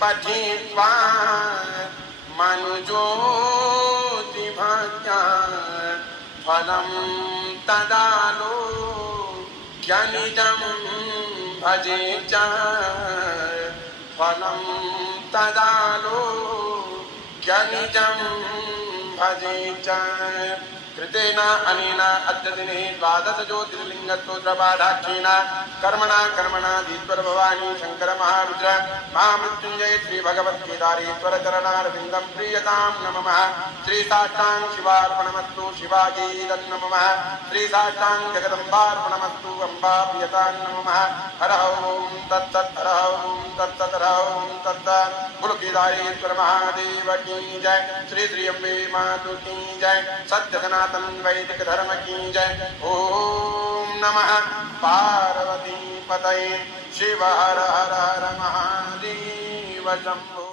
पठित्वा मनुज्योति भक्त्या फलं तदालो ज्ञानिजं भजे च फलं तदालो ज्ञानिजं भजे च कृतेन अनेन अद्य दिने द्वादश ज्योतिर्लिङ्गस्तोत्रपाठाख्येन कर्मणा धीश्वर भवानी शंकर महारुद्र महामृत्युंजय श्री भगवत्केदारेश्वर चरणारविन्दं प्रीयतां नमः। श्री साष्टांग शिवार्पणमस्तु शिवाजी नमः। श्री साष्टांग जगदम्बार्पणमस्तु अम्बा प्रियतां नमः। हर ओं तत्सत् हर ओं तत्सत् हर ओं तत्सत्। बोलो केदारेश्वर महादेव की जय। श्री श्री अम्बे मातु की जय। सत्य सनातन वैदिक धर्म की जय। ओम नमः पार्वती पतये शिव हर हर हर महादेव शंभो।